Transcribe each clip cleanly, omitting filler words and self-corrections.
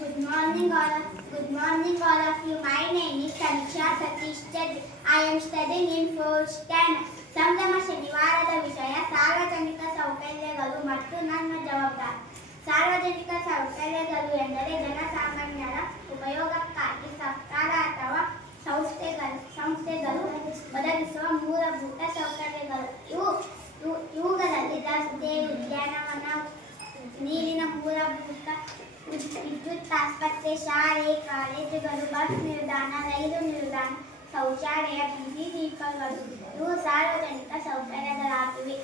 Good morning, all of you. My name is Samiksha Satish Chandra. I am studying in 4th standard. ಸಂಗಮ ಶನಿವಾರದ ವಿಷಯ ಸಾರ್ವಜನಿಕ ಸೌಕರ್ಯಗಳು ಮತ್ತು ನನ್ನ ಜವಾಬ್ದಾರಿ. ಸಾರ್ವಜನಿಕ ಸೌಕರ್ಯಗಳು ಎಂದರೆ ಜನಸಾಮಾನ್ಯರ ಉಪಯೋಗಕ್ಕಾಗಿ ಸರ್ಕಾರ ಅಥವಾ ಸಂಸ್ಥೆಗಳು ಒದಗಿಸುವ ಮೂಲಭೂತ ಸೌಕರ್ಯಗಳು. ಇವುಗಳಲ್ಲಿ ರಸ್ತೆ, ಉದ್ಯಾನವನ, ನೀರಿನ ಮೂಲಭೂತ, ವಿದ್ಯುತ್, ಆಸ್ಪತ್ರೆ, ಶಾಲೆ, ಕಾಲೇಜುಗಳು, ಬಸ್ ನಿಲ್ದಾಣ, ರೈಲು ನಿಲ್ದಾಣ, ಶೌಚಾಲಯ, ಬೀದಿ ದೀಪಗಳು ಇವು ಸಾರ್ವಜನಿಕ ಸೌಕರ್ಯಗಳಾಗಿವೆ.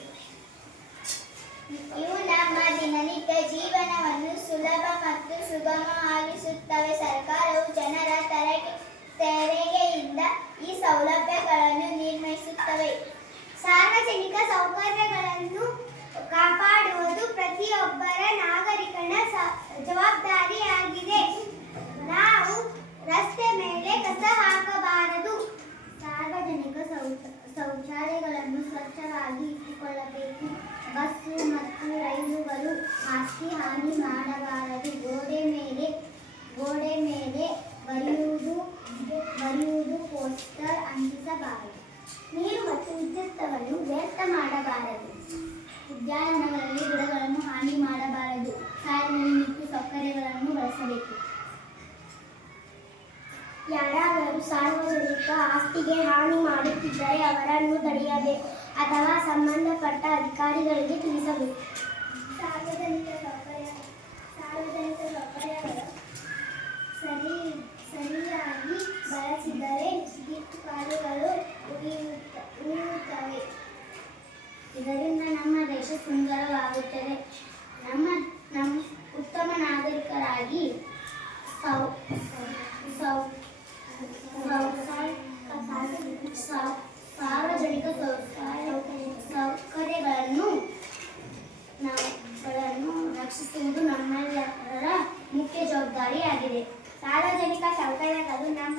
ಇವು ನಮ್ಮ ದಿನನಿತ್ಯ ಜೀವನವನ್ನು ಸುಲಭ ಮತ್ತು ಸುಗಮವಾಗಿಸುತ್ತವೆ. ಸರ್ಕಾರವು ಜನರ ತೆರಿಗೆಯಿಂದ ಈ ಸೌಲಭ್ಯಗಳನ್ನು ನಿರ್ಮಿಸುತ್ತವೆ. ಸಾರ್ವಜನಿಕ ಸೌಕರ್ಯಗಳನ್ನು ಕಾಪಾಡುವುದು ಪ್ರತಿಯೊಬ್ಬರ ನಾಗರಿಕನ ಜವಾಬ್ದಾರಿಯಾಗಿದೆ. ನಾವು ರಸ್ತೆ ಮೇಲೆ ಕಸ ಹಾಕಬಾರದು. ಸಾರ್ವಜನಿಕ ಶೌಚಾಲಯಗಳನ್ನು ಸ್ವಚ್ಛವಾಗಿ ಇಟ್ಟುಕೊಳ್ಳಬೇಕು. ಬಸ್ಸು ಮತ್ತು ರೈಲುಗಳು ಆಸ್ತಿ ಹಾನಿ ಮಾಡಬಾರದು. ಗೋಡೆ ಮೇಲೆ ಬರೆಯುವುದು ಪೋಸ್ಟರ್ ಅಂಟಿಸಬಾರದು. ನೀರು ಮತ್ತು ವಿದ್ಯುತ್ತನ್ನು ವ್ಯರ್ಥ ಮಾಡಬಾರದು. ಉದ್ಯಾನವನಗಳಲ್ಲಿ ಗಿಡಗಳನ್ನು ಹಾನಿ ಮಾಡಬಾರದು. ಸಾಲಿನಲ್ಲಿ ನಿಂತು ಸೌಕರ್ಯಗಳನ್ನು ಬಳಸಬೇಕು. ಯಾರಾದರೂ ಸಾರ್ವಜನಿಕ ಆಸ್ತಿಗೆ ಹಾನಿ ಮಾಡುತ್ತಿದ್ದರೆ ಅವರನ್ನು ತಡೆಯಬೇಕು ಅಥವಾ ಸಂಬಂಧಪಟ್ಟ ಅಧಿಕಾರಿಗಳಿಗೆ ತಿಳಿಸಬೇಕು. ಸಾರ್ವಜನಿಕ ಸೌಕರ್ಯಗಳು ಸರಿಯಾಗಿ ಬಳಸಿದರೆ ದೀರ್ಘಕಾಲಗಳು ಉಳಿಯುತ್ತವೆ. ಇದರಿಂದ ನಮ್ಮ ದೇಶ ಸುಂದರವಾಗುತ್ತದೆ. ನಮ್ಮ ಉತ್ತಮ ನಾಗರಿಕರಾಗಿ ಸಾರ್ವಜನಿಕ ಸೌಕರ್ಯಗಳನ್ನು ರಕ್ಷಿಸುವುದು ನಮ್ಮೆಲ್ಲರ ಮುಖ್ಯ ಜವಾಬ್ದಾರಿಯಾಗಿದೆ. ಸಾರ್ವಜನಿಕ ಸೌಕರ್ಯಗಳು ನಮ್ಮ